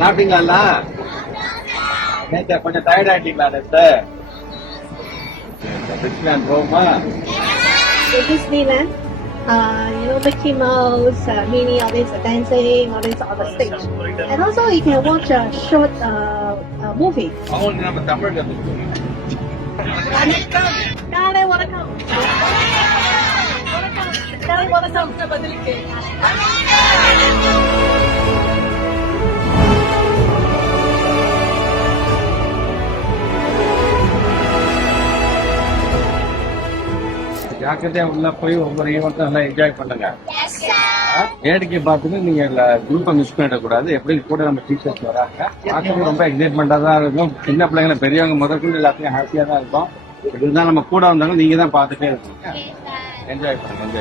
சாப்பிட்டீங்களா? நேற்று கொஞ்சம் டயர்ட் ஆயிட்டீங்களா? நேற்று டிஸ்னிலாண்ட் போகுமா? Disneyland, Mickey Mouse, Minnie, all this dancing, all this on the stage. And also you can watch a short movie. அவங்களுக்கு நம்ம தமிழ் கற்றுக்கணும். Dale, வணக்கம். Dale, வணக்கம். பதிலுக்கு. ஜாக்கிரதையா உள்ள போய் ஒவ்வொரு ஈவெண்ட்டும் நல்லா என்ஜாய் பண்ணுங்க. வேடிக்கை பார்த்துட்டு நீங்க குரூப்பை மிஸ் பண்ணிடக்கூடாது. எப்படி கூட நம்ம டீச்சர்ஸ் வராங்க, பார்க்கறது ரொம்ப எக்ஸைட்மெண்டா தான் இருக்கும். சின்ன பிள்ளைங்களை பெரியவங்க முதற்கொண்டு எல்லாத்தையும் ஹாப்பியா தான் இருக்கும். இதுதான் நம்ம கூட வந்தாங்க, நீங்க தான் பார்த்துட்டே இருக்கீங்க. என்ஜாய் பண்ணுங்க.